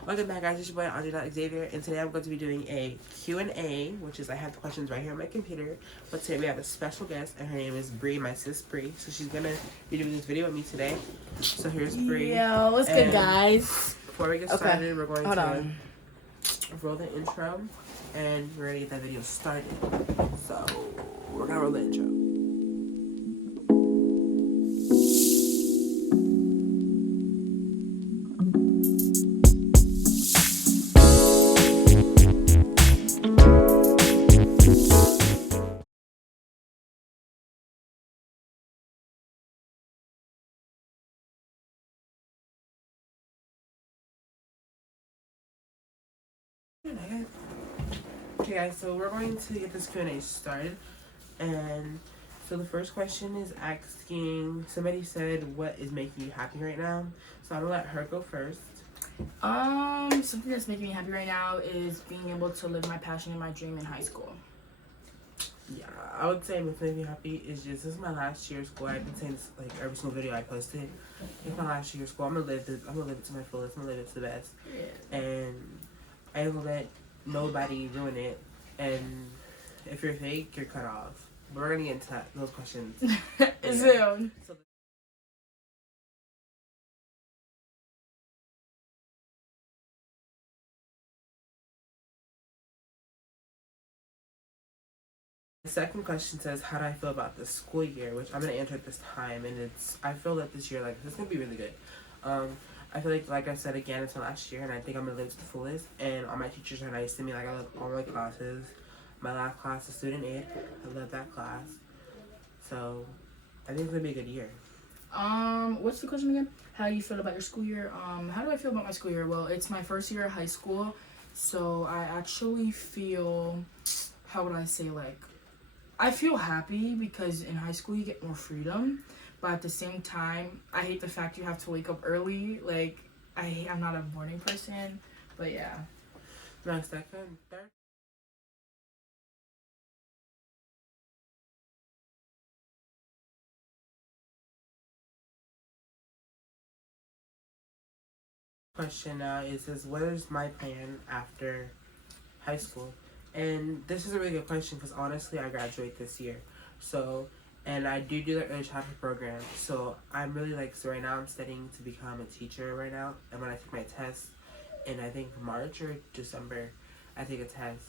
Welcome back, guys. It's your boy 𝓐𝓷𝓭𝓻𝓮𝓻𝓻, and today I'm going to be doing a Q&A, which is I have the questions right here on my computer. But today we have a special guest, and her name is Bree, my sis Bree. So she's gonna be doing this video with me today. So here's Bree. Yo, what's good, guys? Before we get started, we're going to roll the intro, and we're gonna get that video started. So we're gonna roll the intro. Okay, guys, so we're going to get this Q&A started, and so the first question is asking, somebody said, what is making you happy right now? So I'm gonna let her go first. Something that's making me happy right now is being able to live my passion and my dream in high school. Yeah, I would say what's making me happy is just, this is my last year of school. I've been saying this like every single video I posted. It's my last year of school. I'm gonna live it to my fullest. I'm gonna live it to the best. Yeah. And I ain't gonna let nobody ruin it. And if you're fake, you're cut off. But we're gonna get into those questions Soon. So the second question says, how do I feel about the school year? Which I'm gonna answer at this time, and I feel that this year, like, this is gonna be really good. I feel like I said again, it's my last year, and I think I'm gonna live to the fullest. And all my teachers are nice to me. Like, I love all my classes. My last class is student aid. I love that class. So I think it's gonna be a good year. What's the question again? How do you feel about your school year? How do I feel about my school year? Well, it's my first year of high school, so I actually feel, how would I say, like, I feel happy because in high school you get more freedom, but at the same time, I hate the fact you have to wake up early. Like, I'm not a morning person, but yeah. No, second, third. Question now is what is my plan after high school? And this is a really good question because honestly I graduate this year, so, and I do the early childhood program, so I'm really like, so right now I'm studying to become a teacher right now, and when I take my test in, I think, March or December, I take a test,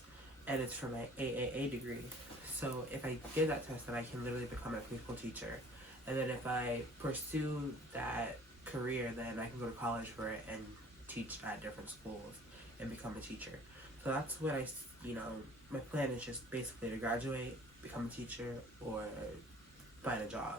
and it's for my AAA degree. So if I get that test, then I can literally become a preschool teacher, and then if I pursue that career, then I can go to college for it and teach at different schools and become a teacher. So that's what my plan is, just basically to graduate, become a teacher, or find a job.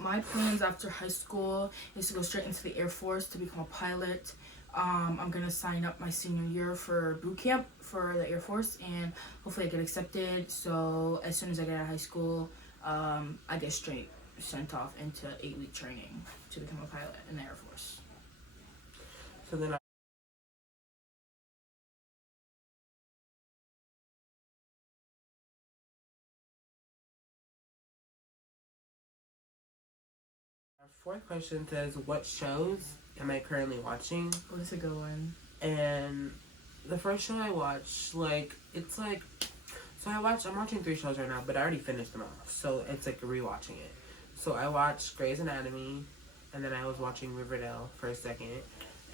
My plans after high school is to go straight into the Air Force to become a pilot. I'm gonna sign up my senior year for boot camp for the Air Force, and hopefully I get accepted. So as soon as I get out of high school, I get straight sent off into 8-week training to become a pilot in the Air Force. So then our fourth question says, what shows am I currently watching? Well, that's a good one. And the first show I watched, I'm watching 3 shows right now, but I already finished them off, so it's like rewatching it. So I watched Grey's Anatomy, and then I was watching Riverdale for a second,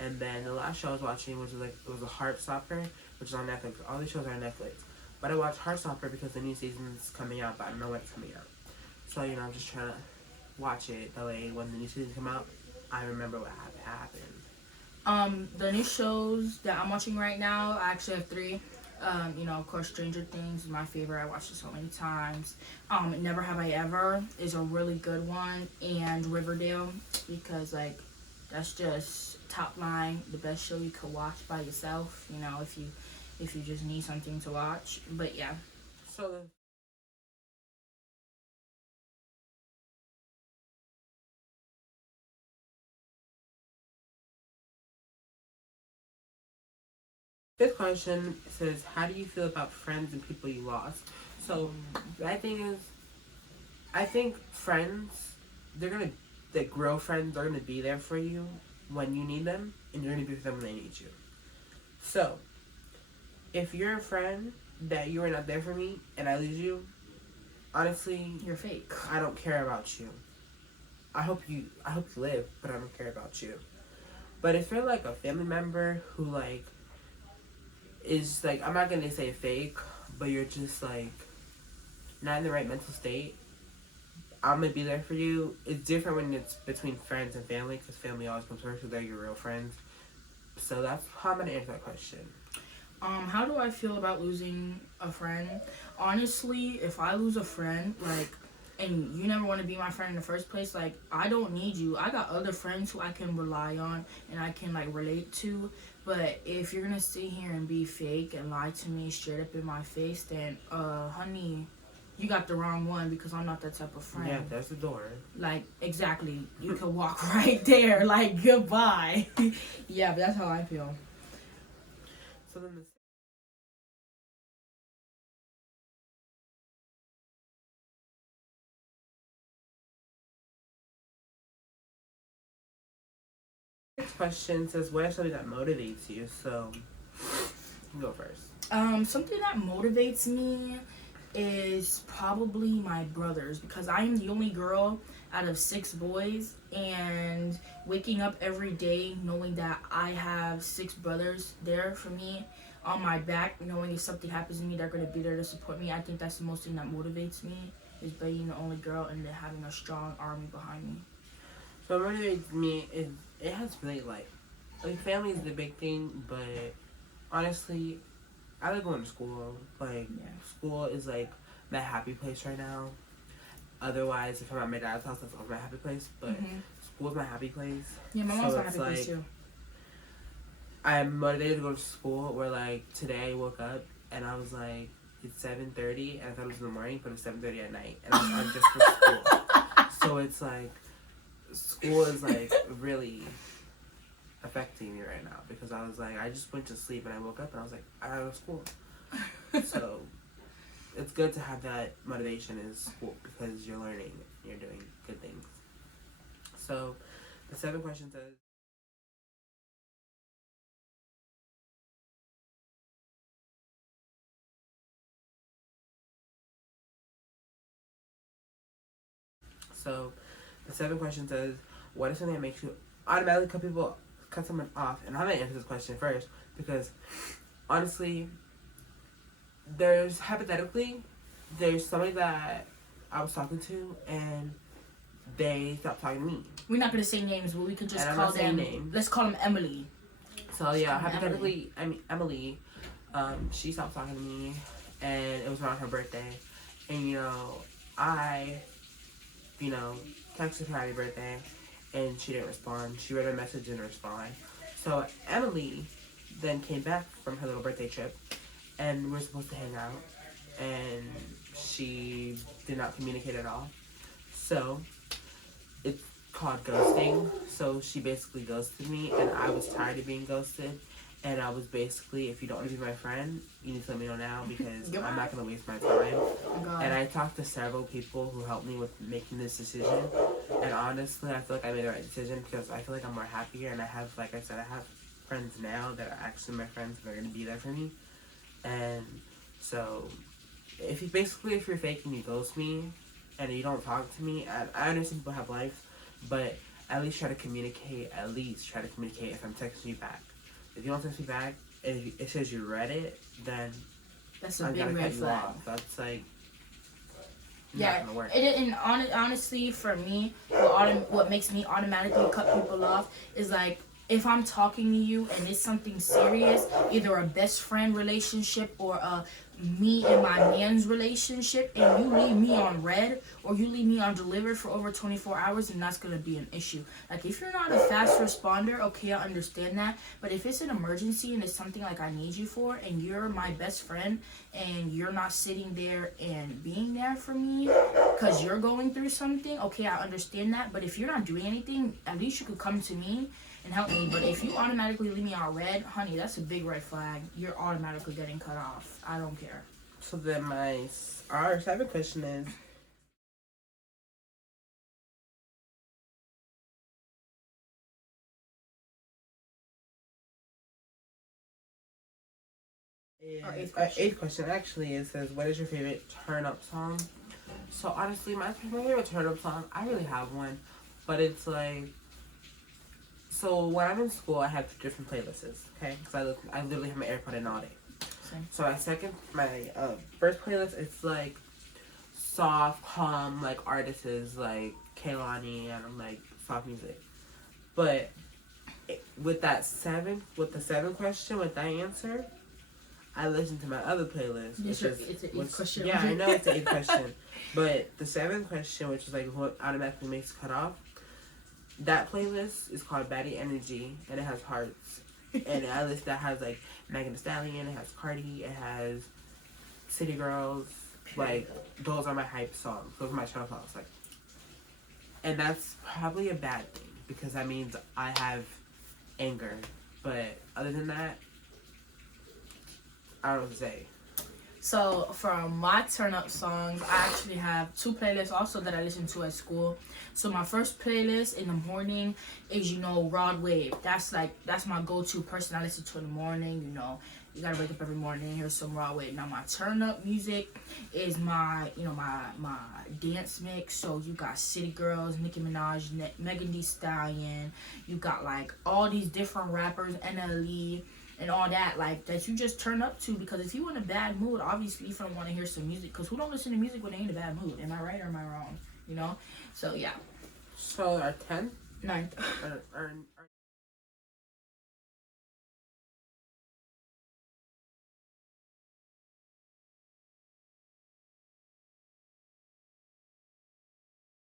and then the last show I was watching was a Heartstopper, which is on Netflix. All these shows are on Netflix, but I watched Heartstopper because the new season's coming out, but I don't know when it's coming out. So I'm just trying to watch it, that way when the new season come out, I remember what happened. The new shows that I'm watching right now, I actually have 3. Of course, Stranger Things is my favorite. I watched it so many times. Never Have I Ever is a really good one, and Riverdale, because like that's just top line, the best show you could watch by yourself. If you just need something to watch. But yeah. So this question says, how do you feel about friends and people you lost? So my thing is, I think friends, they're gonna, like, real friends are gonna be there for you when you need them, and you're gonna be with them when they need you. So, if you're a friend that you are not there for me, and I lose you, honestly, you're fake. I don't care about you. I hope you live, but I don't care about you. But if you're like a family member who like is like, I'm not gonna say fake, but you're just like not in the right mental state, I'm gonna be there for you. It's different when it's between friends and family, because family always comes first, because they're your real friends. So that's how I'm gonna answer that question. How do I feel about losing a friend? Honestly, if I lose a friend, like, and you never want to be my friend in the first place, like, I don't need you. I got other friends who I can rely on and I can, like, relate to. But if you're gonna sit here and be fake and lie to me straight up in my face, then, honey, you got the wrong one, because I'm not that type of friend. Yeah, there's the door. Like, exactly. You can walk right there. Like, goodbye. Yeah, but that's how I feel. So then the next question says, what is something that motivates you? So, you can go first. Something that motivates me is probably my brothers, because I am the only girl out of 6 boys, and waking up every day knowing that I have 6 brothers there for me on my back, knowing if something happens to me, they're going to be there to support me. I think that's the most thing that motivates me, is being the only girl and then having a strong army behind me. So what motivates me is, it has really like family is the big thing, but honestly, I like going to school. Like, school is like my happy place right now. Otherwise, if I'm at my dad's house, that's also my happy place. But school is my happy place. Yeah, my mom's my happy place too. I'm motivated to go to school. Where like today I woke up and I was like, it's 7:30, and I thought it was in the morning, but it's 7:30 at night, and I'm just for school. So it's like school is like really affecting me right now, because I was like, I just went to sleep and I woke up and I was like, I gotta go to school. So it's good to have that motivation in school, because you're learning, you're doing good things. So the 7th question says, what is something that makes you automatically cut someone off? And I'm gonna answer this question first, because honestly, there's somebody that I was talking to, and they stopped talking to me. We're not gonna say names, but we could just call them names. Let's call them Emily. So yeah, hypothetically, Emily, she stopped talking to me, and it was around her birthday, and I texted her happy birthday, and she didn't respond. She read her message and didn't respond. So Emily then came back from her little birthday trip, and we were supposed to hang out, and she did not communicate at all. So it's called ghosting. So she basically ghosted me, and I was tired of being ghosted. And I was basically, if you don't want to be my friend, you need to let me know now, because I'm not going to waste my time. And I talked to several people who helped me with making this decision. And honestly, I feel like I made the right decision, because I feel like I'm more happier. And I have, like I said, I have friends now that are actually my friends, that are going to be there for me. And so, if you're fake and you ghost me, and you don't talk to me, I understand people have life, but at least try to communicate. If I'm texting you back. If you don't text me back, and it says you read it, then that's a big red flag. That's like not gonna work. And honestly, for me, what makes me automatically cut people off is like, if I'm talking to you and it's something serious, either a best friend relationship or a me and my man's relationship, and you leave me on red or you leave me on delivered for over 24 hours, then that's going to be an issue. Like, if you're not a fast responder, okay, I understand that. But if it's an emergency and it's something like I need you for, and you're my best friend, and you're not sitting there and being there for me because you're going through something, okay, I understand that. But if you're not doing anything, at least you could come to me and help me. But if you automatically leave me on red, honey, that's a big red flag. You're automatically getting cut off. I don't care. So then our 7th question is, Our eighth Our question. eighth question actually it says, "What is your favorite turn up song?" So honestly, my favorite turn up song, I really have one, but it's like, so when I'm in school, I have different playlists. Okay, because I literally have my AirPod in all day. Same. So my first playlist, it's like soft, calm, like artists like 𝓐𝓷𝓭𝓻𝓮 and like soft music. But with the seventh question, with that answer, I listen to my other playlist, It's which is an eighth question. yeah, I know it's the eighth question, but the seventh question, which is like what automatically makes cut off, that playlist is called Baddie Energy, and it has hearts, and that has like Megan Thee Stallion, it has Cardi, it has City Girls, like those are my hype songs, those are my channel songs, like, and that's probably a bad thing because that means I have anger, but other than that, I don't know what to say. So for my turn up songs, I actually have two playlists also that I listen to at school. So my first playlist in the morning is, Rod Wave. That's my go-to person I listen to in the morning. You gotta wake up every morning and hear some Rod Wave. Now my turn up music is my dance mix. So you got City Girls, Nicki Minaj, Megan Thee Stallion. You got like all these different rappers, NLE. And all that, like, that you just turn up to, because if you in a bad mood, obviously you're gonna want to hear some music, because who don't listen to music when they in a bad mood? Am I right or am I wrong? So yeah. So our 10th? Ninth. Our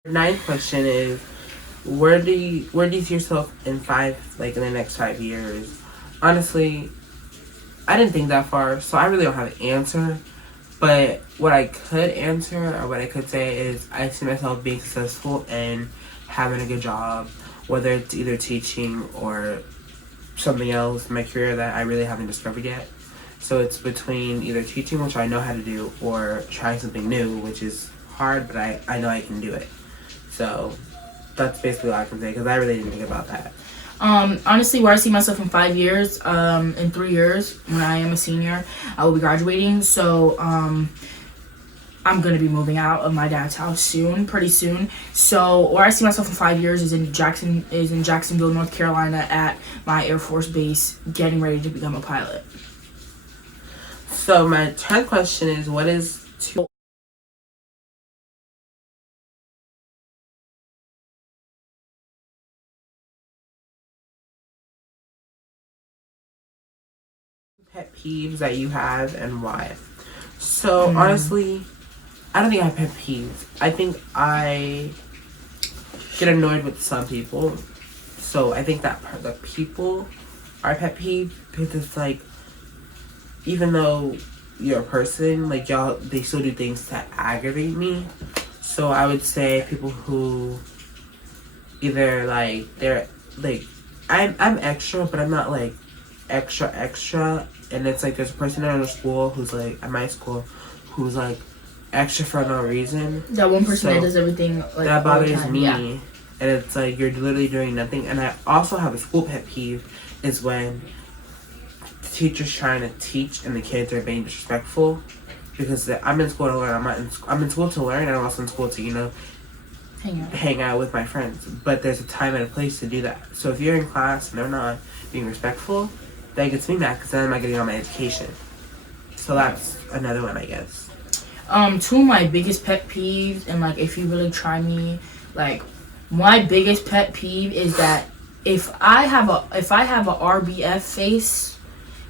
ninth question is, where do you see yourself in in the next 5 years? Honestly, I didn't think that far, so I really don't have an answer. But what I could answer, or what I could say, is I see myself being successful and having a good job, whether it's either teaching or something else in my career that I really haven't discovered yet. So it's between either teaching, which I know how to do, or trying something new, which is hard, but I know I can do it. So that's basically all I can say, because I really didn't think about that. Honestly, where I see myself in 5 years, in 3 years, when I am a senior, I will be graduating. So, I'm gonna be moving out of my dad's house soon, pretty soon. So, where I see myself in 5 years is in Jacksonville, North Carolina, at my Air Force base, getting ready to become a pilot. So my 10th question is, what is two pet peeves that you have and why? So honestly, I don't think I have pet peeves. I think I get annoyed with some people. So I think that the people are pet peeve, because it's like, even though you're a person, like they still do things that aggravate me. So I would say people who either like they're like, I'm extra, but I'm not like extra. And it's like there's a person at our school who's like at my school who's like extra for no reason. That one person that does everything like that bothers all the time. me. Yeah. And it's like you're literally doing nothing. And I also have a school pet peeve, is when the teacher's trying to teach and the kids are being disrespectful. Because I'm in school to learn. I'm in school to learn, and I'm also in school to hang out with my friends. But there's a time and a place to do that. So if you're in class and they're not being respectful, that gets me mad, because then I'm not getting all my education. So that's another one, I guess. Two of my biggest pet peeves, and like if you really try me, like my biggest pet peeve is that if I have a RBF face,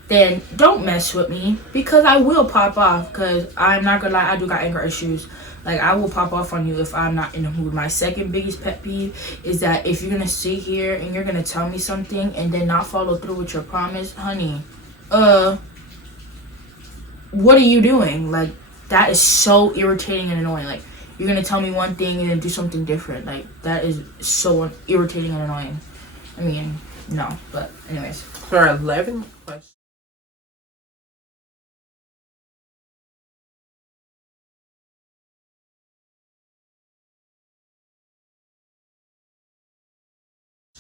then don't mess with me, because I will pop off. Because I'm not gonna lie, I do got anger issues. Like, I will pop off on you if I'm not in the mood. My second biggest pet peeve is that if you're gonna sit here and you're gonna tell me something and then not follow through with your promise, honey, what are you doing? Like, that is so irritating and annoying. Like, you're gonna tell me one thing and then do something different. Like, that is so irritating and annoying. I mean, no, but anyways. For our 11th question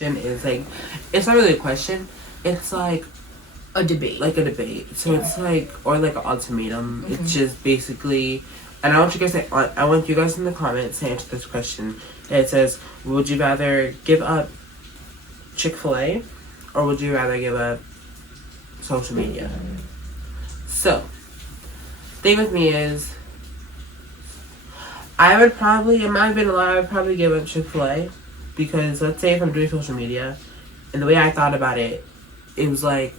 is like, it's not really a question. It's like a debate. Like a debate. So it's like, or like an ultimatum. It's just basically, and I want you guys in the comments to answer this question. And it says, would you rather give up Chick-fil-A or would you rather give up social media? So, thing with me is, I would probably, in my opinion, I would probably give up Chick-fil-A because let's say if I'm doing social media, and the way I thought about it, it was like,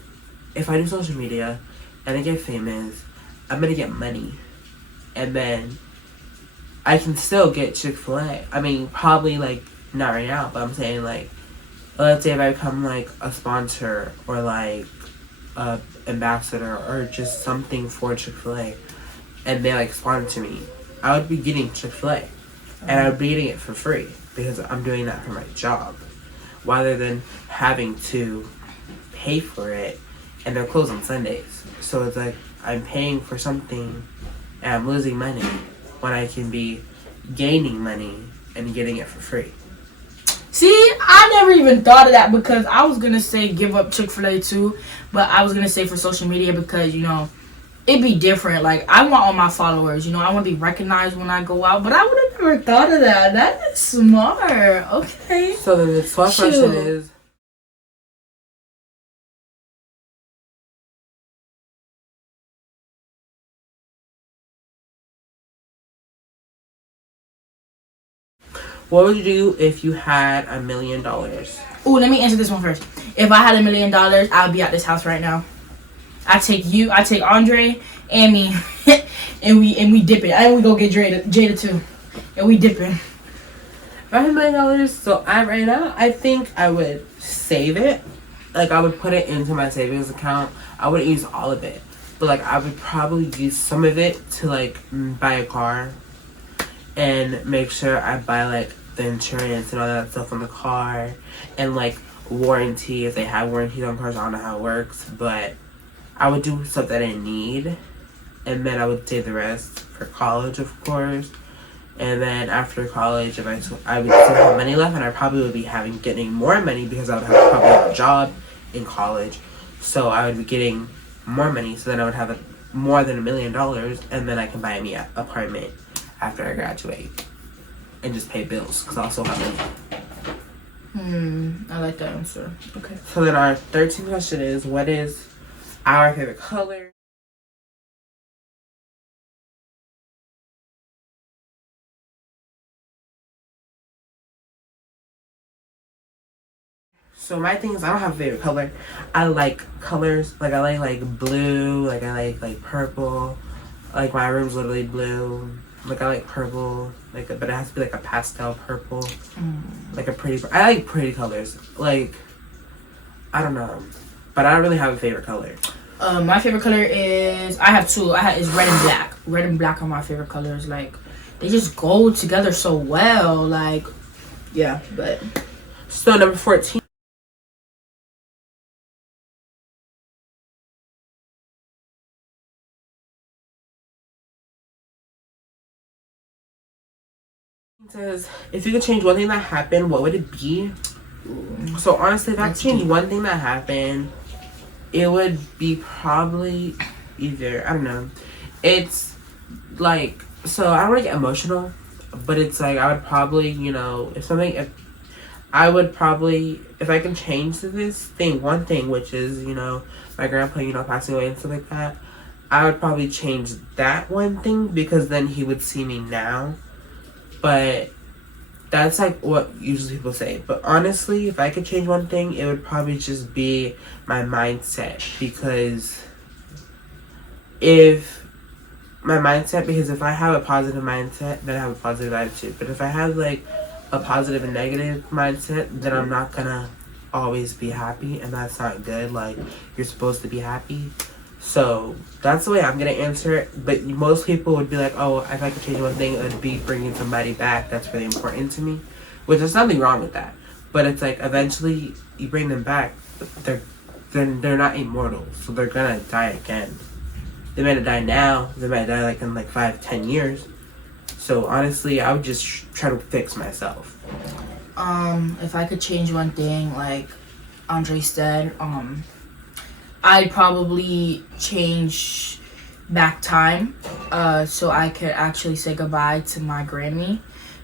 if I do social media and I get famous, I'm gonna get money, and then I can still get Chick-fil-A. I mean, probably like not right now, but I'm saying like, let's say if I become like a sponsor or like a ambassador or just something for Chick-fil-A, and they like sponsor me, I would be getting Chick-fil-A, and I would be getting it for free because I'm doing that for my job, rather than having to pay for it, and they're closed on Sundays. So it's like I'm paying for something and I'm losing money when I can be gaining money and getting it for free. See, I never even thought of that because I was gonna say give up Chick-fil-A too, but I was gonna say for social media because it'd be different. Like, I want all my followers, I want to be recognized when I go out, but I would have never thought of that. That is smart. Okay. So then the 12th question is, what would you do if you had $1 million? Ooh, let me answer this one first. If I had $1 million, I'd be at this house right now. I take Andre and me, and we dip it. And we go get Jada too, and we dip it. If I had $1 million, so right now, I think I would save it. Like, I would put it into my savings account. I wouldn't use all of it, but like I would probably use some of it to like buy a car, and make sure I buy like the insurance and all that stuff on the car, and like warranty if they have warranties on cars. I don't know how it works, but I would do stuff that I need, and then I would save the rest for college, of course. And then after college, if I would still have money left, and I probably would be getting more money because I would probably have a job in college, so I would be getting more money. So then I would have more than $1 million, and then I can buy me an apartment after I graduate and just pay bills because I also have money. I like that answer. Okay. So then our 13th question is, what is our favorite color? So my thing is, I don't have a favorite color. I like colors. Like, I like blue. Like, I like purple. Like, my room's literally blue. Like, I like purple. Like, but it has to be like a pastel purple. Like a pretty. I like pretty colors. Like, I don't know, but I don't really have a favorite color. My favorite color is, I have two. Is red and black. Red and black are my favorite colors. Like, they just go together so well. Like, yeah. But so number 14. Says, if you could change one thing that happened, what would it be? So honestly, if I could change one thing that happened, it would be probably either, I don't know, it's like, so I don't want to get emotional, but it's like I would probably, if I can change this thing, one thing, which is, my grandpa, passing away and stuff like that, I would probably change that one thing because then he would see me now. But that's like what usually people say. But honestly, if I could change one thing, it would probably just be my mindset. Because if I have a positive mindset, then I have a positive attitude. But if I have like a positive and negative mindset, then I'm not gonna always be happy, and that's not good. Like, you're supposed to be happy. So that's the way I'm gonna answer it. But most people would be like, oh, if I could change one thing, it would be bringing somebody back that's really important to me, which there's nothing wrong with that. But it's like, eventually you bring them back, they're not immortal, so they're gonna die again. They might die now, they might die like in like 5-10 years. So honestly, I would just try to fix myself. If I could change one thing, like Andre said, I'd probably change back time, so I could actually say goodbye to my Grammy,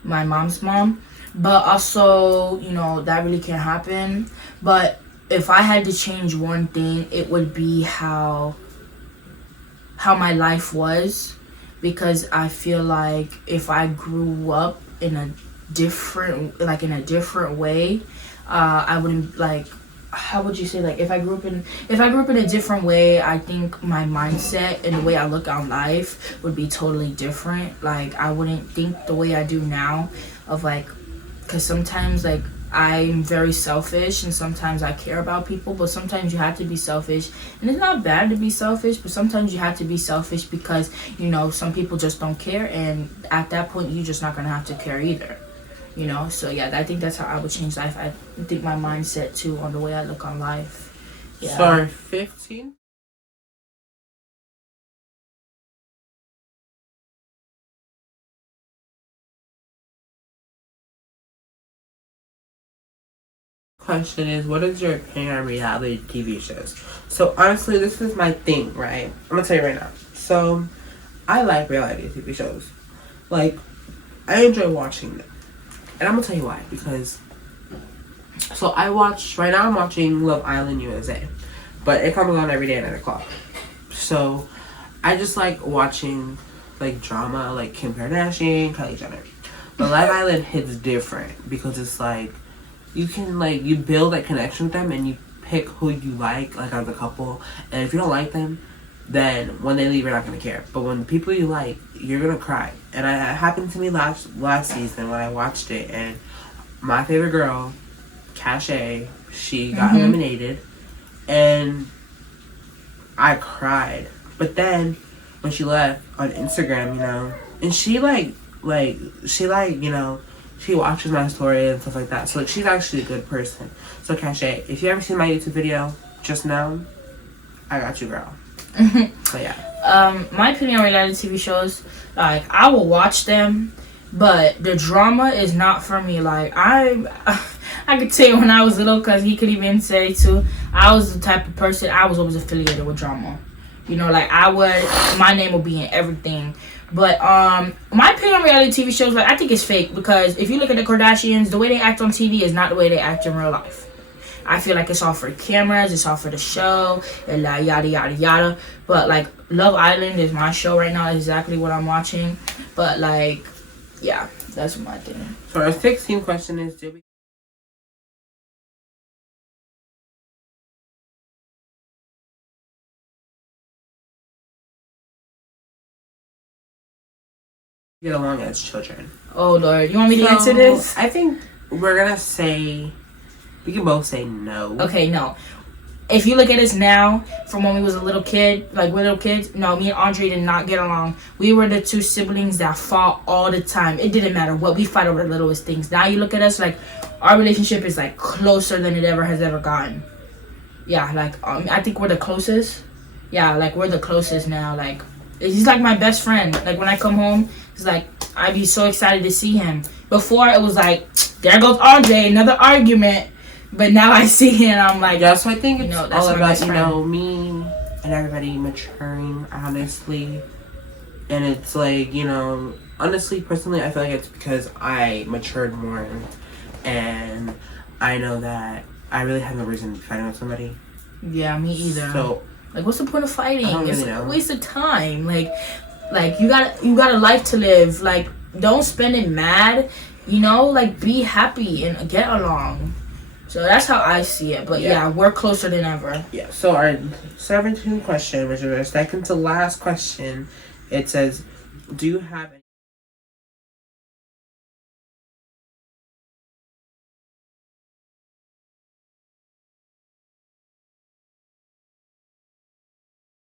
my mom's mom. But also, that really can't happen. But if I had to change one thing, it would be how my life was, because I feel like if I grew up in a different way, I wouldn't like. How would you say, like, if I grew up in a different way, I think my mindset and the way I look on life would be totally different. Like, I wouldn't think the way I do now, of like, because sometimes, like, I'm very selfish and sometimes I care about people, but sometimes you have to be selfish. And it's not bad to be selfish, but sometimes you have to be selfish because, some people just don't care. And at that point, you're just not going to have to care either. So yeah, I think that's how I would change life. I think my mindset too on the way I look on life. Yeah. So 15. Question is, what is your opinion on reality TV shows? So honestly, this is my thing, right? I'm gonna tell you right now. So I like reality TV shows. Like, I enjoy watching them, and I'm gonna tell you why. Because right now I'm watching Love Island USA, but it comes on every day at 9 o'clock. So I just like watching like drama, like Kim Kardashian, Kylie Jenner. But Love Island hits different because it's like you can you build that connection with them and you pick who you like as a couple. And if you don't like them, then when they leave, you're not gonna care. But when the people you like, you're gonna cry. And it happened to me last season when I watched it. And my favorite girl, Cache, she got eliminated, and I cried. But then when she left on Instagram, and she she watches my story and stuff like that. So she's actually a good person. So Cache, if you ever seen my YouTube video just now, I got you, girl. So yeah. My opinion on reality TV shows, like, I will watch them, but the drama is not for me. Like, I could tell you when I was little, because he could even say too, I was the type of person, I was always affiliated with drama. Like, my name would be in everything. But my opinion on reality TV shows, like, I think it's fake, because if you look at the Kardashians, the way they act on TV is not the way they act in real life. I feel like it's all for cameras, it's all for the show, and yada yada yada. But like, Love Island is my show right now, exactly what I'm watching. But like, yeah, that's my thing. So our 16th question is, did we get along as children? Oh Lord, you want me to answer this? I think we're gonna say, we can both say no. Okay, no. If you look at us now, from when we was a little kid, like we're little kids, no, me and Andre did not get along. We were the two siblings that fought all the time. It didn't matter what, we fight over the littlest things. Now you look at us, like, our relationship is like closer than it has ever gotten. Yeah, like, I think we're the closest. Yeah, like, we're the closest now. Like, he's like my best friend. Like, when I come home, it's like, I'd be so excited to see him. Before, it was like, there goes Andre, another argument. But now I see him and I'm like, yeah, so I think it's that's all about, me and everybody maturing, honestly. And it's like, honestly, personally, I feel like it's because I matured more, and I know that I really have no reason to be fighting with somebody. Yeah, me either. So, like, what's the point of fighting? It's a waste of time. Like you got a life to live. Like, don't spend it mad. Like, be happy and get along. So that's how I see it. But yeah, we're closer than ever. Yeah. So our 17th question, which is our second to last question, it says, do you have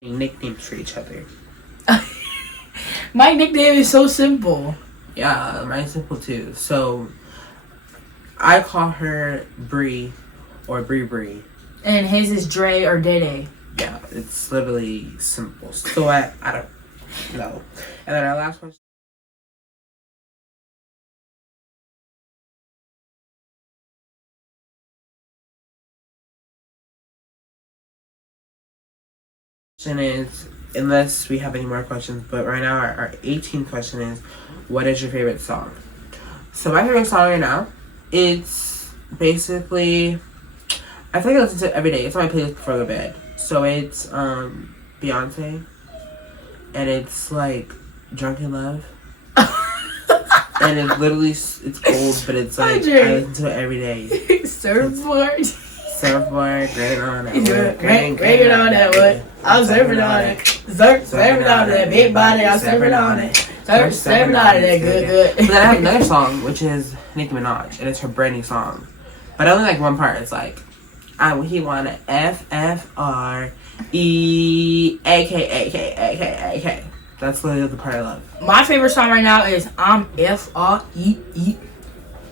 any nicknames for each other? My nickname is so simple. Yeah, mine's simple too. So I call her Bree, or Bree. And his is Dre or Dede. Yeah, it's literally simple. So I don't know. And then our last question. Question is, unless we have any more questions, but right now our 18th question is, what is your favorite song? So my favorite song right now, it's basically, I feel like I listen to it every day. It's on my playlist before the bed. So it's Beyonce, and it's like Drunk in Love. And it's literally, it's old, but it's like, I listen to it every day. Surfboard. Surfboard, great on it. Great on that wood. I'm surfing on it. Surfing on that big body. I'm surfing on it. Surfing on it. Good. But then I have another song, which is Nicki Minaj, and it's her brand new song. But I only like one part. It's like, he wanna FFREAKAKAK. That's literally the part I love. My favorite song right now is I'm FREE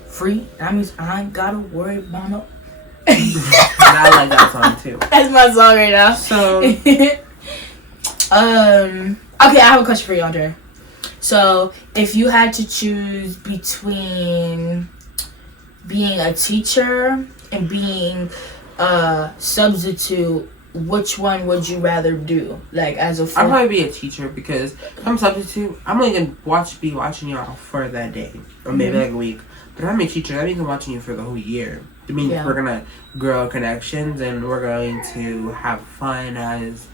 free. That means I ain't gotta worry about no. I like that song too. That's my song right now. So, okay, I have a question for you, Andre. So, if you had to choose between being a teacher and being a substitute, which one would you rather do? Like, as a I'd probably be a teacher, because if I'm a substitute, I'm only gonna be watching y'all for that day, or maybe like a week. But if I'm a teacher, that means I'm watching you for the whole year. I mean, we're gonna grow connections, and we're going to have fun as,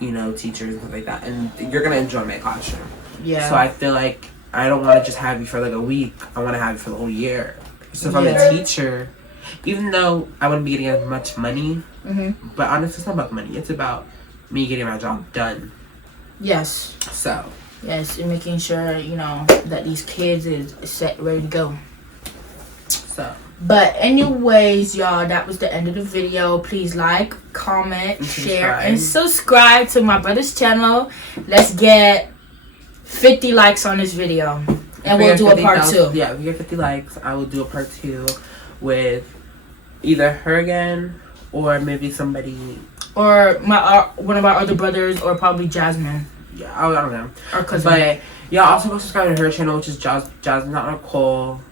you know, teachers and stuff like that. And you're gonna enjoy my classroom. Yeah. So I feel like I don't want to just have you for like a week. I want to have you for the whole year. So if I'm a teacher, even though I wouldn't be getting as much money, but honestly, it's not about money. It's about me getting my job done. Yes. So. Yes, and making sure, you know, that these kids is set, ready to go. So. But anyways, y'all, that was the end of the video. Please like, comment, share, and subscribe to my brother's channel. Let's get 50 likes on this video, and we'll do a part 2. Yeah, if we get 50 likes, I will do a part 2 with either her again, or maybe somebody, or my one of our other brothers, or probably Jasmine. Yeah, I don't know. Our cousin. But yeah, also go subscribe to her channel, which is Jasmine.Nicole.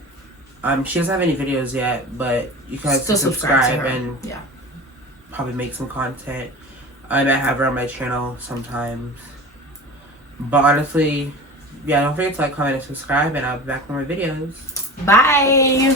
She doesn't have any videos yet, but you can still subscribe and probably make some content. I might have her on my channel sometimes. But honestly, yeah, don't forget to like, comment, and subscribe, and I'll be back with more videos. Bye!